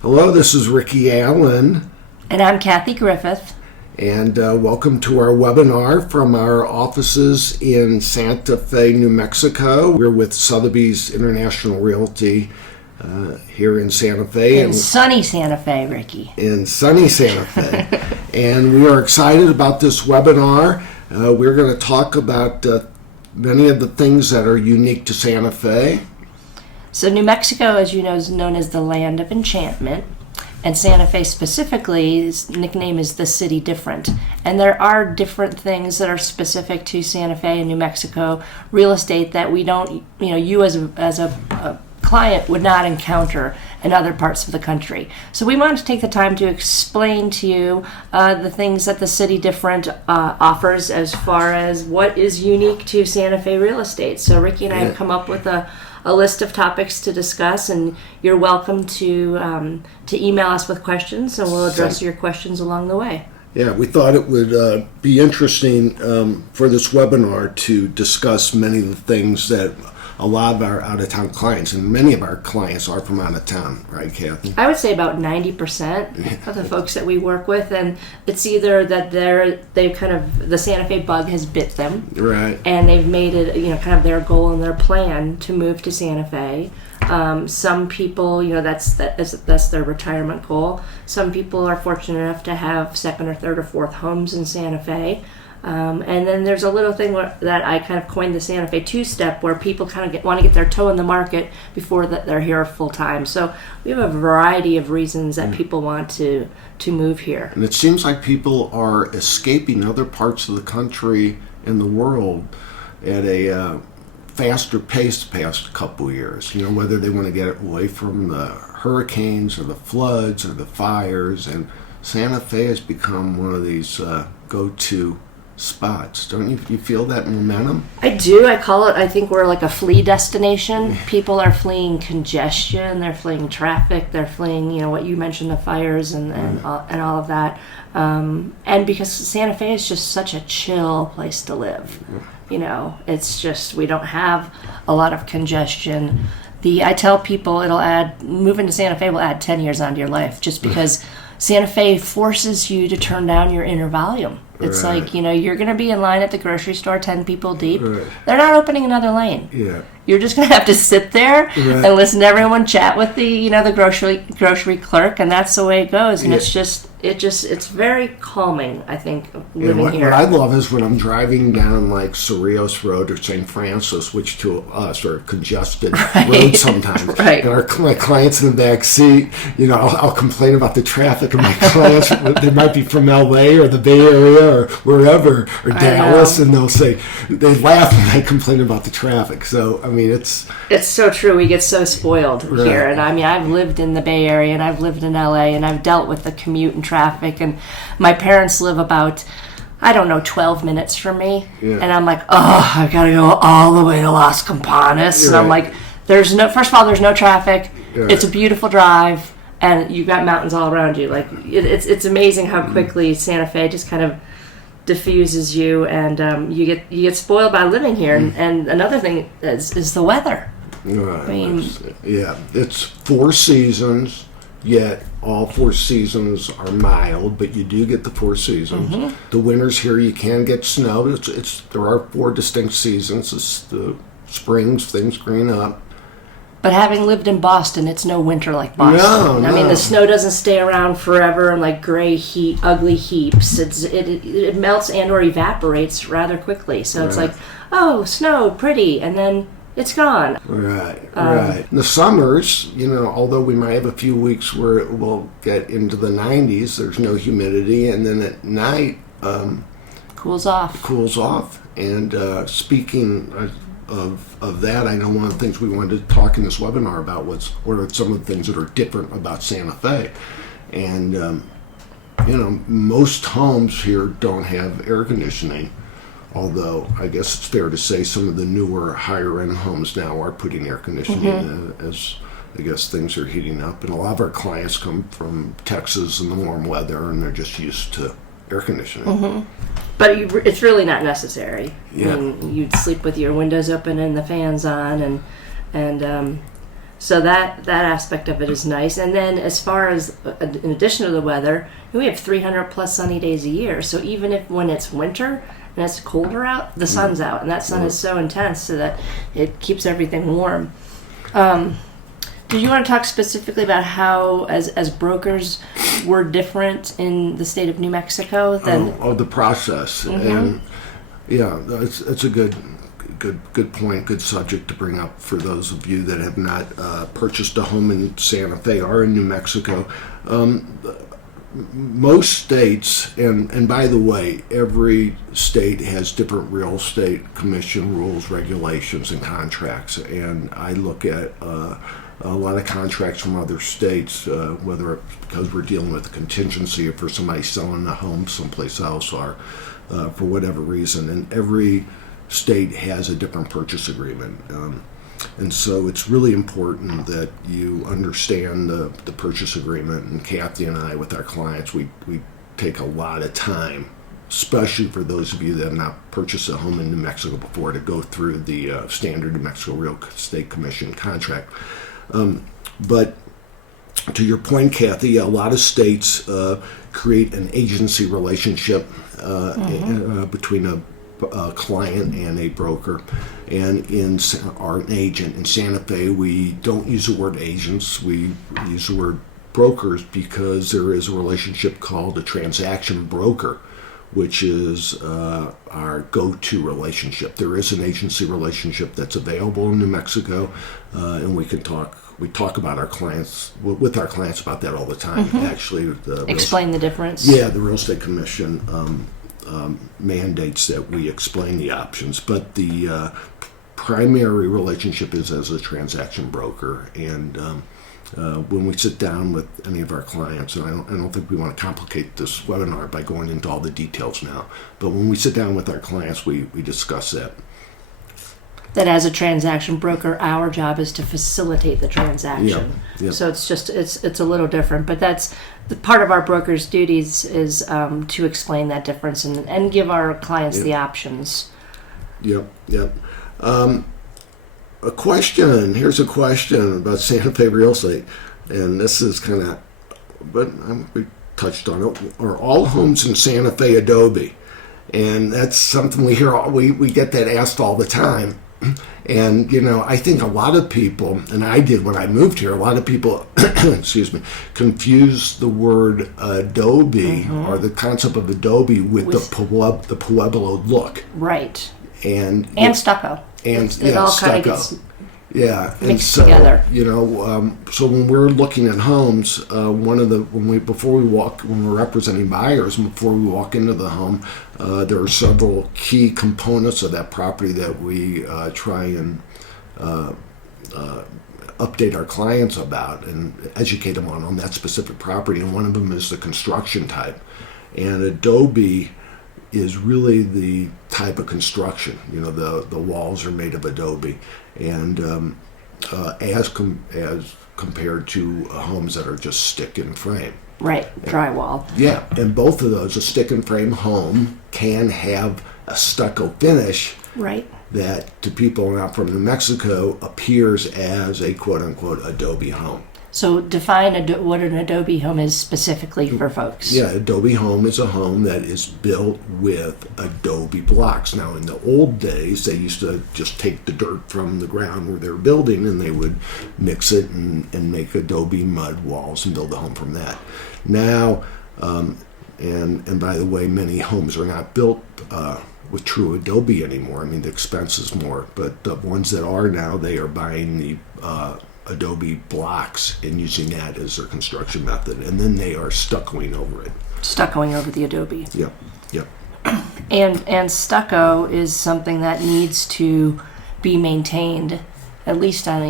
Hello, this is Ricky Allen, And I'm Kathy Griffith. and welcome to our webinar from our offices in Santa Fe, New Mexico. We're with Sotheby's International Realty here in Santa Fe. In sunny Santa Fe, Ricky. In sunny Santa Fe. And we are excited about this webinar. We're going to talk about many of the things that are unique to Santa Fe. So New Mexico, as you know, is known as the land of enchantment. And Santa Fe specifically, its nickname is the City Different. And there are different things that are specific to Santa Fe and New Mexico real estate that we don't, you as a client would not encounter in other parts of the country. So we wanted to take the time to explain to you the things that the City Different offers as far as what is unique to Santa Fe real estate. So Ricky and I have come up with a list of topics to discuss, and you're welcome to email us with questions, and we'll address your questions along the way. Yeah, we thought it would be interesting for this webinar to discuss many of the things that a lot of our out-of-town clients, and many of our clients are from out-of-town, right, Kathy? I would say about 90% of the folks that we work with, and it's either that the Santa Fe bug has bit them, right, and they've made it, kind of their goal and their plan to move to Santa Fe. Some people, that's their retirement goal. Some people are fortunate enough to have second or third or fourth homes in Santa Fe. And then there's a little thing that I kind of coined the Santa Fe two-step, where people kind of want to get their toe in the market before that they're here full-time. So we have a variety of reasons that people want to move here. And it seems like people are escaping other parts of the country and the world at a faster pace the past couple of years. Whether they want to get away from the hurricanes or the floods or the fires. And Santa Fe has become one of these go-to spots. Don't you feel that momentum? I do. I think we're like a flea destination. People are fleeing congestion, they're fleeing traffic, they're fleeing, what you mentioned, the fires and all of that. And because Santa Fe is just such a chill place to live. It's just, we don't have a lot of congestion. I tell people moving to Santa Fe will add 10 years onto your life, just because Santa Fe forces you to turn down your inner volume. It's right. like, you're going to be in line at the grocery store 10 people deep. Right. They're not opening another lane. Yeah. You're just going to have to sit there Right. and listen to everyone chat with the grocery clerk, and that's the way it goes. And it's very calming, I think, living here. What I love is when I'm driving down like Cerrillos Road or St. Francis, which to us are congested roads sometimes. Right. And my clients in the back seat, I'll complain about the traffic, and my clients, they might be from LA or the Bay Area or wherever, or Dallas, and they laugh when I complain about the traffic. So, it's so true. We get so spoiled here. And I've lived in the Bay Area, and I've lived in LA, and I've dealt with the commute and traffic, and my parents live about 12 minutes from me. Yeah. And I'm like, I gotta go all the way to Las Campanas. And I'm like, first of all, there's no traffic. Right. It's a beautiful drive, and you've got mountains all around you. Like, it's amazing how quickly Santa Fe just kind of diffuses you, and you get spoiled by living here. And another thing is the weather. Right. It's 4 seasons, yet all 4 seasons are mild, but you do get the 4 seasons. Mm-hmm. The winters here, you can get snow. There are 4 distinct seasons. It's the springs, things green up. But having lived in Boston, it's no winter like Boston. No. The snow doesn't stay around forever in like gray heat, ugly heaps. It melts and or evaporates rather quickly. So it's like, snow, pretty, and then it's gone. Right. In the summers, although we might have a few weeks where it will get into the 90s, there's no humidity, and then at night, cools off. And speaking of that, I know one of the things we wanted to talk in this webinar about was what are some of the things that are different about Santa Fe. And, most homes here don't have air conditioning, although I guess it's fair to say some of the newer, higher-end homes now are putting air conditioning in, as I guess things are heating up. And a lot of our clients come from Texas and the warm weather, and they're just used to air conditioning. Mm-hmm. But it's really not necessary. Yeah. You'd sleep with your windows open and the fans on, and So that aspect of it is nice. And then as far as in addition to the weather, we have 300 plus sunny days a year. So even if when it's winter and it's colder out, the sun's out, and that sun is so intense so that it keeps everything warm. Did you want to talk specifically about how, as brokers, we're different in the state of New Mexico than the process? And yeah, that's a good point, good subject to bring up for those of you that have not purchased a home in Santa Fe or in New Mexico. Most states, and by the way, every state has different real estate commission rules, regulations, and contracts. And I look at a lot of contracts from other states, whether it's because we're dealing with a contingency or for somebody selling a home someplace else or for whatever reason. And every state has a different purchase agreement. And so it's really important that you understand the purchase agreement. And Kathy and I, with our clients, we take a lot of time, especially for those of you that have not purchased a home in New Mexico before, to go through the standard New Mexico Real Estate Commission contract. But to your point, Kathy, a lot of states create an agency relationship between a client and a broker, and or an agent. In Santa Fe, we don't use the word agents, we use the word brokers, because there is a relationship called a transaction broker, which is our go-to relationship. There is an agency relationship that's available in New Mexico, and we talk about our clients, with our clients, about that all the time. Actually, explain the difference. Yeah, the Real Estate Commission mandates that we explain the options, but the primary relationship is as a transaction broker. And when we sit down with any of our clients, and I don't think we want to complicate this webinar by going into all the details now, but when we sit down with our clients, we discuss that. That as a transaction broker, our job is to facilitate the transaction. Yeah. So it's just it's a little different, but that's the part of our broker's duties is to explain that difference and give our clients the options. Yep. A question. Here's a question about Santa Fe real estate, and this is kind of, but we touched on it. Are all homes in Santa Fe adobe? And that's something we hear. We get that asked all the time. And, I think a lot of people, and I did when I moved here, a lot of people, confuse the word adobe or the concept of adobe with the Pueblo look. Right. And stucco. It all stucco. kind of gets mixed together. So when we're looking at homes, when we're representing buyers, and before we walk into the home, there are several key components of that property that we try and update our clients about and educate them on that specific property. And one of them is the construction type. And adobe is really the type of construction. The walls are made of adobe, and as compared to homes that are just stick and frame. Right, drywall. Yeah, and both of those, a stick and frame home can have a stucco finish. Right. That to people not from New Mexico appears as a quote-unquote adobe home. So define what an adobe home is specifically for folks. Yeah, adobe home is a home that is built with adobe blocks. Now, in the old days, they used to just take the dirt from the ground where they were building, and they would mix it and make adobe mud walls and build a home from that. Now, and by the way, many homes are not built with true adobe anymore. I mean, the expense is more, but the ones that are now, they are buying the adobe blocks and using that as their construction method, and then they are stuccoing over it. Stuccoing over the adobe. Yep. And stucco is something that needs to be maintained at least on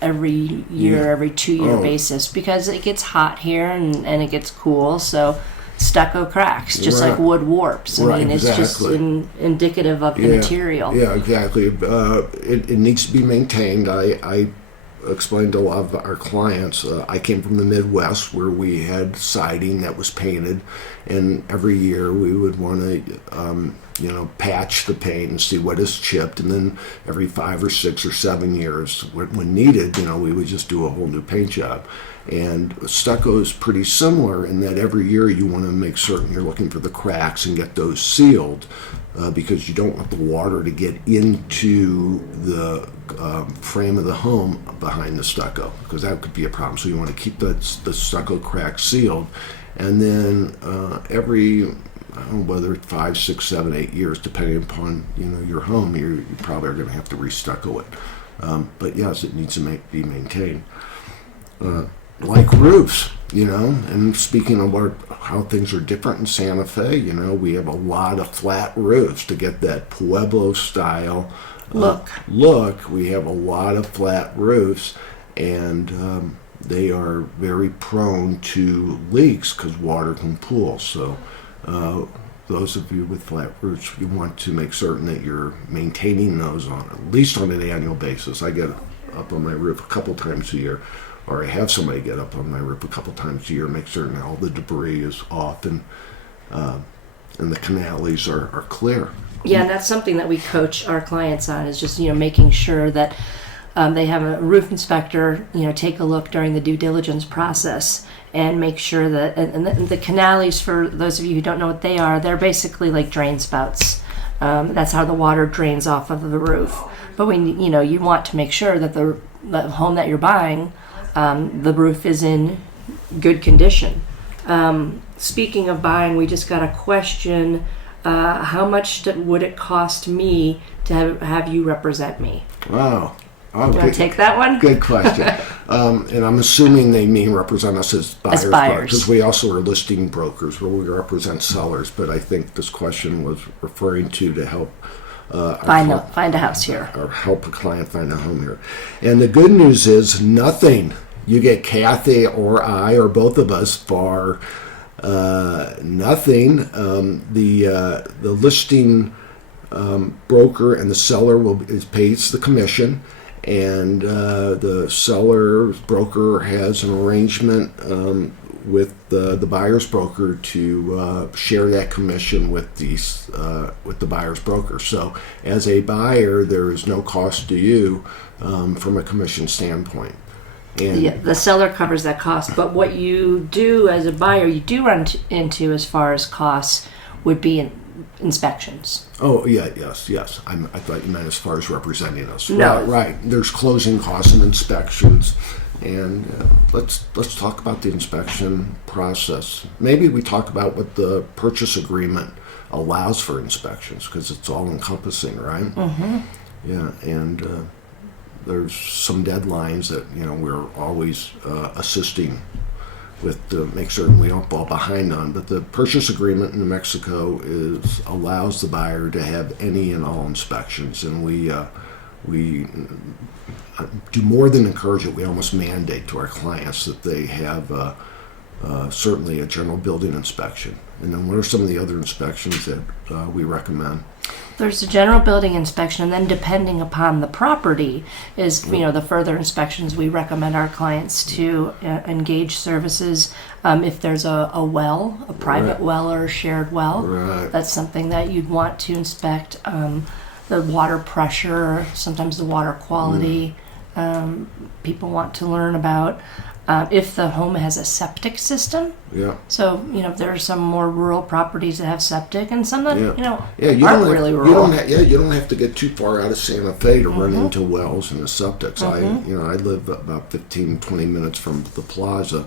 every year, every 2 year basis, because it gets hot here and it gets cool, so stucco cracks, just like wood warps. I mean, it's just indicative of the material. Yeah, exactly. It needs to be maintained. I explain to a lot of our clients, I came from the Midwest where we had siding that was painted, and every year we would want to, patch the paint and see what is chipped, and then every 5 or 6 or 7 years, when needed, we would just do a whole new paint job. And stucco is pretty similar in that every year you want to make certain you're looking for the cracks and get those sealed, because you don't want the water to get into the frame of the home behind the stucco, because that could be a problem. So you want to keep the stucco cracks sealed, and then every, I don't know, whether it's 5, 6, 7, 8 years, depending upon your home, you probably are going to have to restucco it. But yes, it needs to be maintained. Like roofs, and speaking about how things are different in Santa Fe, we have a lot of flat roofs to get that Pueblo style look. We have a lot of flat roofs, and they are very prone to leaks because water can pool. So those of you with flat roofs, you want to make certain that you're maintaining those at least on an annual basis. I get up on my roof a couple times a year, or I have somebody get up on my roof a couple times a year, make certain that all the debris is off and the canales are clear. Yeah, and that's something that we coach our clients on, is just making sure that they have a roof inspector take a look during the due diligence process and make sure that and the canales, for those of you who don't know what they are, they're basically like drain spouts. That's how the water drains off of the roof. But when you want to make sure that the home that you're buying, the roof is in good condition. Speaking of buying, we just got a question. How much would it cost me to have you represent me? Wow. Do you want to take that one? Good question. And I'm assuming they mean represent us as buyers. Because we also are listing brokers where we represent sellers. But I think this question was referring to help find a house here. Or help a client find a home here. And the good news is nothing. You get Kathy or I or both of us for nothing. The listing broker and the seller pays the commission, and the seller's broker has an arrangement with the buyer's broker to share that commission with the buyer's broker. So as a buyer, there is no cost to you from a commission standpoint. And yeah, the seller covers that cost, but what you do as a buyer, you do run into as far as costs would be inspections. Oh yeah, yes. I thought you meant as far as representing us. No, right. There's closing costs and inspections, and let's talk about the inspection process. Maybe we talk about what the purchase agreement allows for inspections, because it's all encompassing, right? Mm-hmm. Yeah, and there's some deadlines that we're always assisting with to make certain we don't fall behind on. But the purchase agreement in New Mexico allows the buyer to have any and all inspections, and we do more than encourage it. We almost mandate to our clients that they have certainly a general building inspection. And then what are some of the other inspections that we recommend? There's a general building inspection, and then depending upon the property is, the further inspections. We recommend our clients to engage services if there's a well, a private well or a shared well. Right. That's something that you'd want to inspect. The water pressure, sometimes the water quality, people want to learn about. If the home has a septic system. Yeah. So, there are some more rural properties that have septic, and some that, you aren't really rural. You don't have to get too far out of Santa Fe to run into wells and the septics. I live about 15, 20 minutes from the plaza,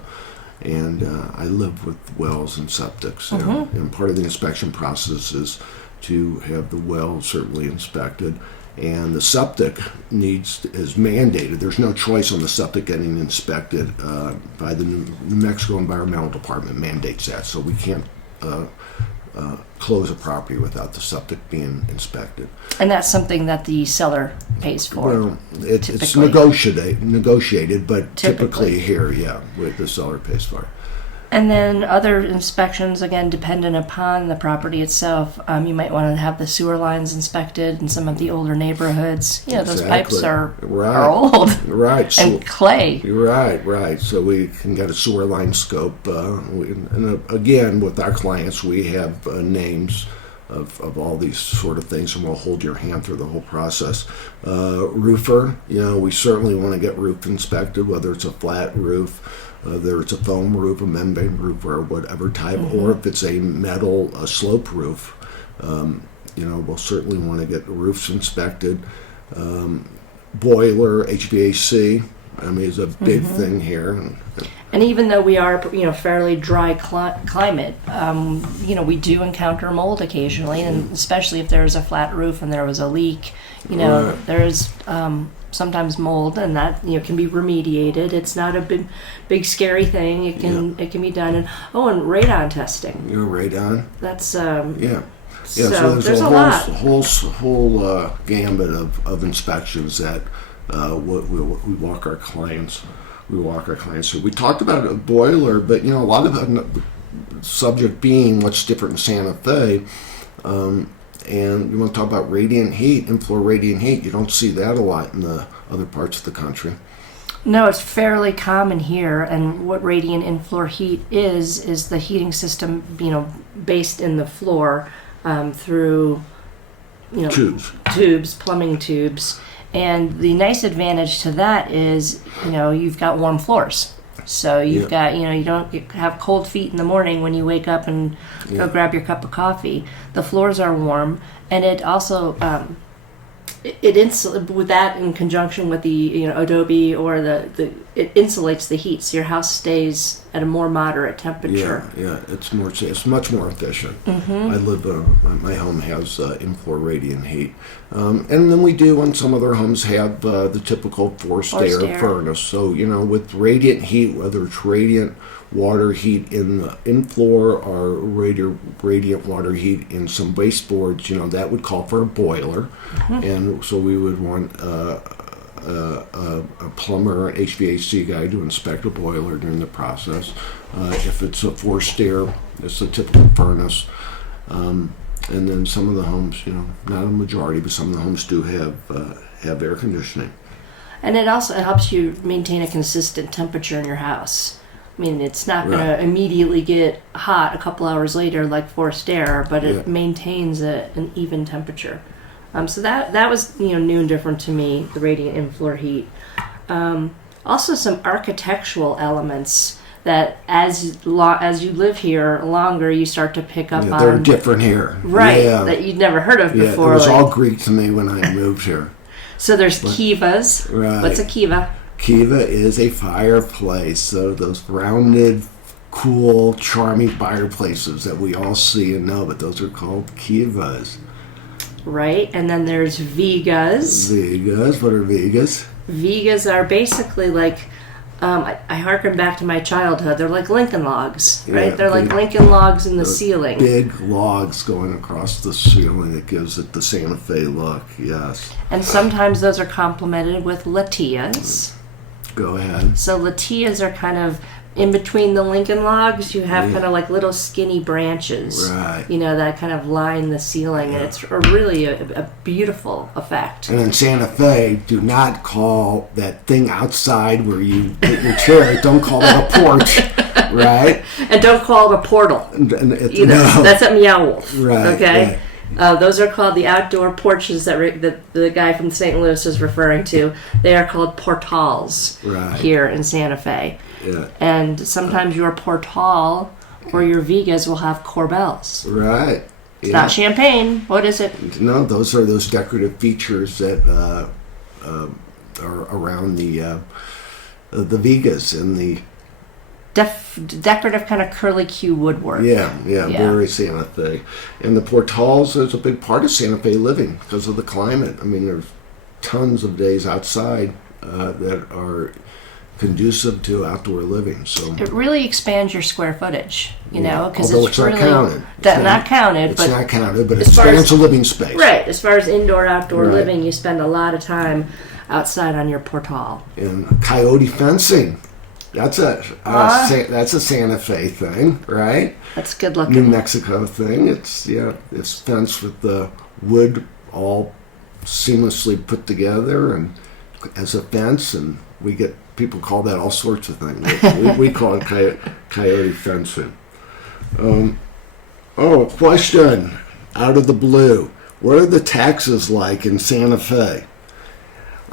and I live with wells and septics. And part of the inspection process is to have the well certainly inspected. And the septic is mandated. There's no choice on the septic getting inspected by the New Mexico Environmental Department mandates that. So we can't close a property without the septic being inspected. And that's something that the seller pays for. Well, it's negotiated, but typically here, the seller pays for it. And then other inspections, again, dependent upon the property itself. You might want to have the sewer lines inspected in some of the older neighborhoods. You know, those pipes Exactly. are old Right. So, and clay. right. So we can get a sewer line scope. Again, with our clients, we have names of all these sort of things, and we'll hold your hand through the whole process. Roofer, we certainly want to get roof inspected, whether it's a flat roof, whether it's a foam roof, a membrane roof, or whatever type, or if it's a metal slope roof. We'll certainly want to get the roofs inspected. Boiler, HVAC, is a big thing here. And even though we are, fairly dry climate, we do encounter mold occasionally, and especially if there's a flat roof and there was a leak, Right. there's sometimes mold, and that can be remediated. It's not a big scary thing. It can be done. And radon testing. Radon. That's Yeah. so there's there's a lot. whole gambit of inspections that we walk our clients. through. We talked about a boiler, but a lot of the subject being what's different in Santa Fe. And you want to talk about radiant heat, in-floor radiant heat. You don't see that a lot in the other parts of the country. No, it's fairly common here, and what radiant in-floor heat is the heating system, based in the floor through, tubes, plumbing tubes. And the nice advantage to that is, you've got warm floors. So you've got, you don't have cold feet in the morning when you wake up and go grab your cup of coffee. The floors are warm, and it also with that in conjunction with the Adobe or it insulates the heat, so your house stays at a more moderate temperature. It's much more efficient. I live my home has in-floor radiant heat, and then we do on some other homes have the typical forced air furnace. So with radiant heat, whether it's radiant water heat in the in-floor or radiant water heat in some baseboards, that would call for a boiler. And so we would want a plumber or an HVAC guy to inspect a boiler during the process. If it's a forced air, it's a typical furnace. And then some of the homes, not a majority, but some of the homes do have air conditioning. And it also helps you maintain a consistent temperature in your house. It's not going to immediately get hot a couple hours later like forced air, but it maintains an even temperature. So that was new and different to me, the radiant in-floor heat. Also some architectural elements that as you live here longer, you start to pick up on. They're different here. Right, that you'd never heard of before. It was all Greek to me when I moved here. So there's kivas. Right. What's a kiva? Kiva is a fireplace. So those rounded, cool, charming fireplaces that we all see and know, but those are called kivas. Right, and then there's vigas. Vigas, what are vigas? Vigas are basically like, I harken back to my childhood. They're like Lincoln logs, right? Yeah, They're like Lincoln logs in the ceiling. Big logs going across the ceiling that gives it the Santa Fe look, yes. And sometimes those are complemented with latillas. Go ahead. So latillas are kind of in between the Lincoln logs. You have kind of like little skinny branches, right? That kind of line the ceiling, and it's really a beautiful effect. And in Santa Fe, do not call that thing outside where you put your chair. Don't call it a porch, right? And don't call it a portal either. No. That's a meow wolf. Right. Okay. Right. Those are called the outdoor porches that the guy from St. Louis is referring to. They are called portals here in Santa Fe. Yeah. And sometimes your portal or your vigas will have corbels. Right. It's not champagne. What is it? No, those are those decorative features that are around the vigas and the decorative kind of curly Q woodwork. Yeah, very Santa Fe. And the portals is a big part of Santa Fe living because of the climate. There's tons of days outside that are conducive to outdoor living. So it really expands your square footage, because although it's not really counted. not counted. It's not counted, but it expands the living space. Right. As far as indoor-outdoor living, you spend a lot of time outside on your portal. And coyote fencing. That's a that's a Santa Fe thing, right? That's good New looking. Mexico thing. It's fenced with the wood all seamlessly put together and as a fence, and we get people call that all sorts of things. We call it coyote fencing. Oh, question out of the blue. What are the taxes like in Santa Fe?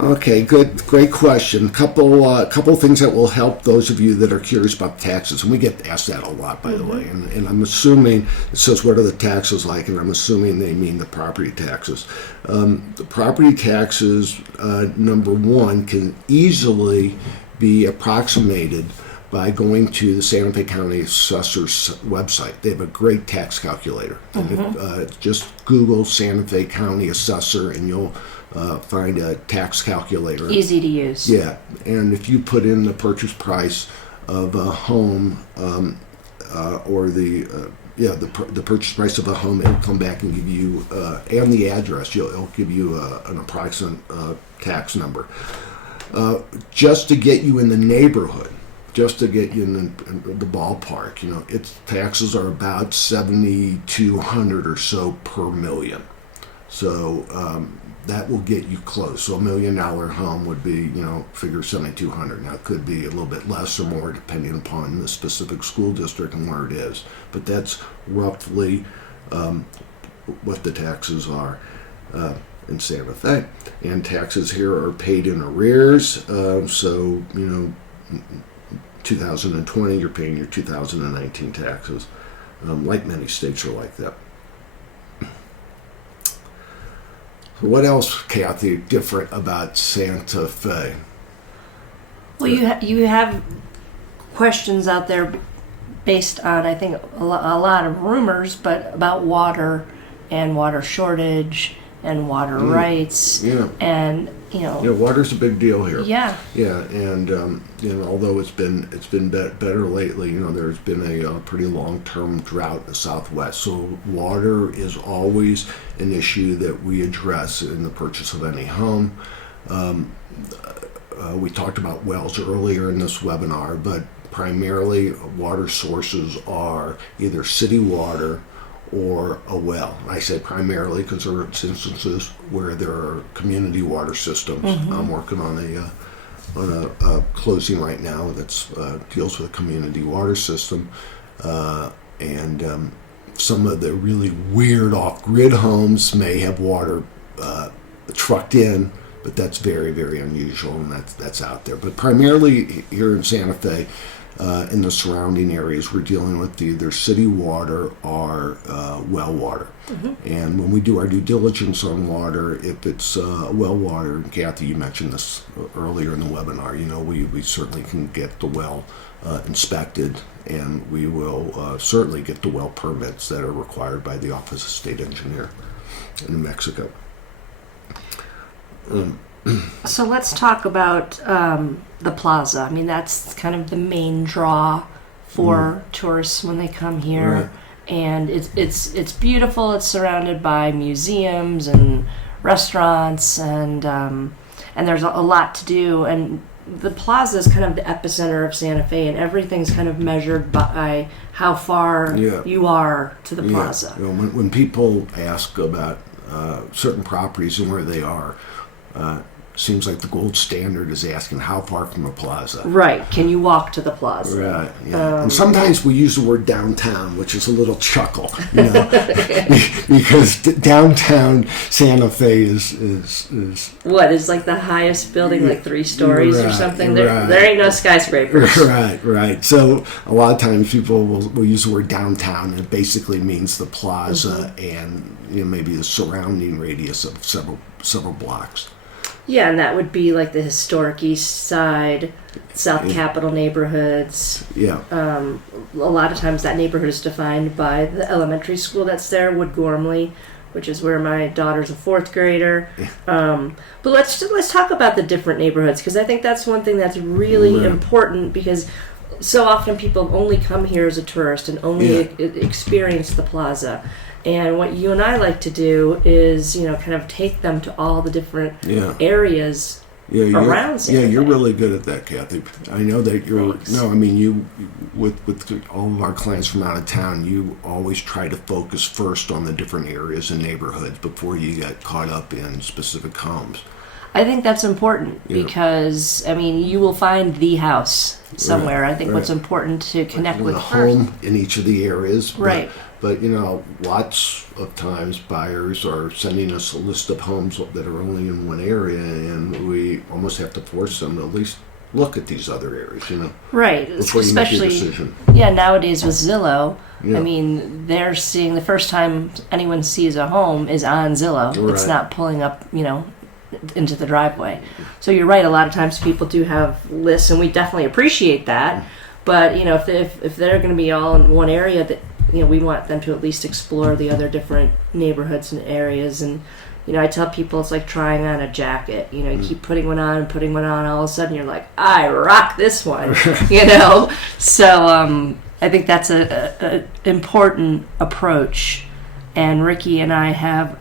Okay, great question. Couple things that will help those of you that are curious about taxes, and we get asked that a lot, by the way. And I'm assuming it says what are the taxes like, and I'm assuming they mean the property taxes. The property taxes, number one, can easily be approximated by going to the Santa Fe County Assessor's website. They have a great tax calculator. And if, just Google Santa Fe County Assessor, and you'll find a tax calculator. Easy to use. Yeah, and if you put in the purchase price of a home, or the purchase price of a home, it'll come back and give you and the address. It'll give you an approximate tax number, just to get you in the neighborhood. Just to get you in the ballpark, its taxes are about $7,200 or so per million. So that will get you close. So $1 million home would be, figure 7,200. Now it could be a little bit less or more depending upon the specific school district and where it is. But that's roughly what the taxes are in Santa Fe. And taxes here are paid in arrears. 2020, you're paying your 2019 taxes. Like many states are like that. What else, Kathy, different about Santa Fe? Well, you have questions out there based on, I think, a lot of rumors, but about water and water shortage and water rights. Yeah. And water's a big deal here. Yeah. Yeah, and although it's been better lately, there's been a pretty long-term drought in the Southwest. So water is always an issue that we address in the purchase of any home. We talked about wells earlier in this webinar, but primarily water sources are either city water or a well. I say primarily because there are instances where there are community water systems. I'm working on a closing right now that's deals with a community water system, and some of the really weird off-grid homes may have water trucked in, but that's very, very unusual, and that's out there. But primarily here in Santa Fe, in the surrounding areas, we're dealing with either city water or well water. And when we do our due diligence on water, if it's well water, and Kathy, you mentioned this earlier in the webinar, we certainly can get the well inspected, and we will certainly get the well permits that are required by the Office of State Engineer in New Mexico. So let's talk about the plaza. I mean, that's kind of the main draw for tourists when they come here. Right. And it's beautiful. It's surrounded by museums and restaurants, and there's a lot to do. And the plaza is kind of the epicenter of Santa Fe, and everything's kind of measured by how far you are to the plaza. When people ask about certain properties and where they are, seems like the gold standard is asking how far from the plaza. Right. Can you walk to the plaza? Right. Yeah. And sometimes we use the word downtown, which is a little chuckle, because downtown Santa Fe is what is like the highest building, like 3 stories or something. There ain't no skyscrapers. Right. So a lot of times people will use the word downtown, and it basically means the plaza and maybe the surrounding radius of several blocks. Yeah, and that would be like the historic East Side, South Capitol neighborhoods. Yeah. A lot of times that neighborhood is defined by the elementary school that's there, Wood Gormley, which is where my daughter's a 4th grader. But let's talk about the different neighborhoods, because I think that's one thing that's really important, because so often people only come here as a tourist and only experience the plaza. And what you and I like to do is, kind of take them to all the different areas Yeah, around Santa yeah, you're Fe. really good at that, Kathy. I know that you're. Thanks. No, I mean you. With all of our clients from out of town, you always try to focus first on the different areas and neighborhoods before you get caught up in specific homes. I think that's important Yeah. because, I mean, you will find the house somewhere. I think right. what's important to connect You know, with the first. home in each of the areas. Right. But lots of times buyers are sending us a list of homes that are only in one area, and we almost have to force them to at least look at these other areas. Right. Before you make your Especially, decision. yeah, nowadays with Zillow, Yeah. I mean, they're seeing the first time anyone sees a home is on Zillow. It's Right. not pulling up, into the driveway. So you're right. A lot of times people do have lists, and we definitely appreciate that. But if they're going to be all in one area, that we want them to at least explore the other different neighborhoods and areas. And I tell people it's like trying on a jacket. You keep putting one on and putting one on. All of a sudden, you're like, I rock this one. So I think that's a important approach. And Ricky and I have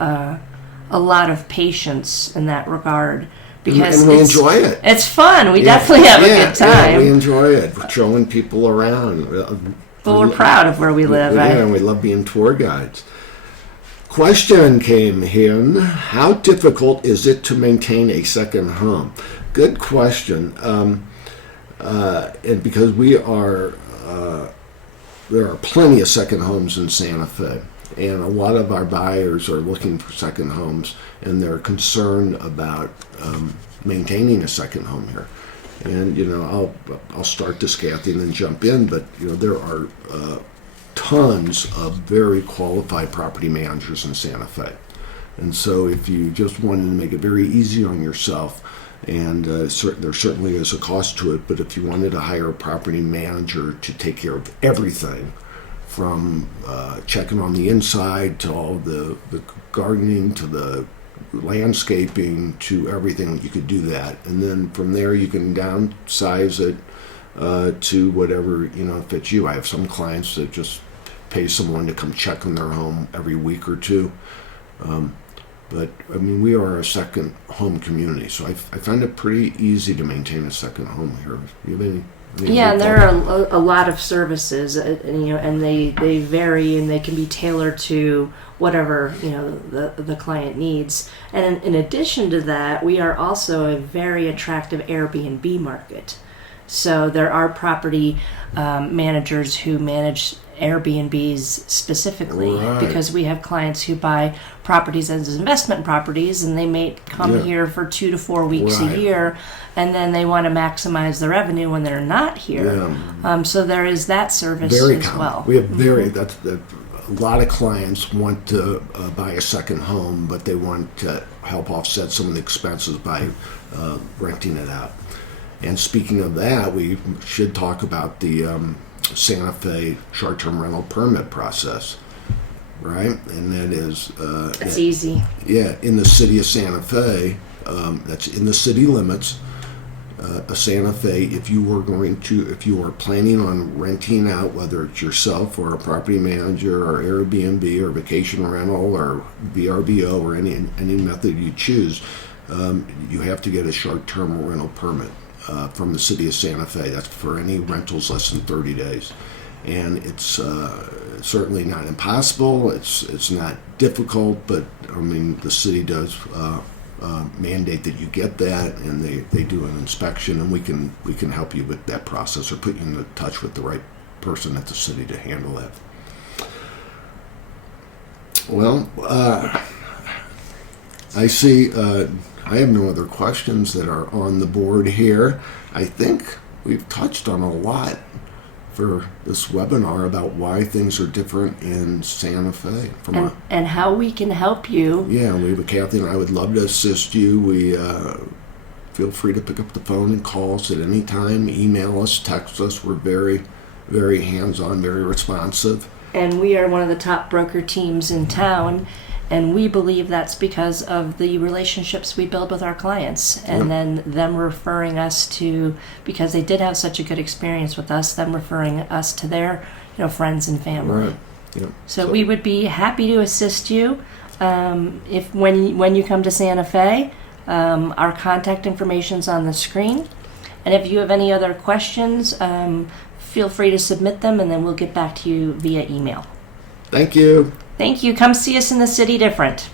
a lot of patience in that regard because and we enjoy it. It's fun. We Yeah. definitely have a Yeah, good time. Yeah, we enjoy it. We're showing people around. But we're proud of where we live. Yeah, and we love being tour guides. Question came in: how difficult is it to maintain a second home? Good question. And because there are plenty of second homes in Santa Fe, and a lot of our buyers are looking for second homes, and they're concerned about maintaining a second home here. And I'll start this, Kathy, and then jump in. But there are tons of very qualified property managers in Santa Fe, and so if you just wanted to make it very easy on yourself, and there certainly is a cost to it, but if you wanted to hire a property manager to take care of everything, from checking on the inside to all the gardening to the landscaping to everything, you could do that. And then from there you can downsize it to whatever fits you. I have some clients that just pay someone to come check on their home every week or two. But I mean, we are a second home community, so I find it pretty easy to maintain a second home here. You have any Yeah, and there are a lot of services, and they vary, and they can be tailored to whatever the client needs. And in addition to that, we are also a very attractive Airbnb market. So there are property managers who manage Airbnbs specifically, Right. because we have clients who buy properties as investment properties, and they may come Yeah. here for 2 to 4 weeks Right. a year, and then they want to maximize the revenue when they're not here. So there is that service Very as common. well. We have a lot of clients want to buy a second home, but they want to help offset some of the expenses by renting it out. And speaking of that, we should talk about the Santa Fe short-term rental permit process, right? And that is It's easy. yeah, in the city of Santa Fe, that's in the city limits. Santa Fe, if you are planning on renting out, whether it's yourself or a property manager or Airbnb or vacation rental or VRBO or any method you choose, you have to get a short-term rental permit from the city of Santa Fe. That's for any rentals less than 30 days. And it's certainly not impossible. It's not difficult, but I mean, the city does mandate that you get that, and they do an inspection, and we can help you with that process or put you in touch with the right person at the city to handle that. Well, I see I have no other questions that are on the board here. I think we've touched on a lot for this webinar about why things are different in Santa Fe. And how we can help you. Yeah, Kathy and I would love to assist you. We feel free to pick up the phone and call us at any time. Email us, text us. We're very, very hands-on, very responsive. And we are one of the top broker teams in town, and we believe that's because of the relationships we build with our clients, and then them referring us to, because they did have such a good experience with us, them referring us to their friends and family. Right. Yep. So we would be happy to assist you if when you come to Santa Fe. Our contact information's on the screen. And if you have any other questions, feel free to submit them, and then we'll get back to you via email. Thank you. Thank you. Come see us in the City Different.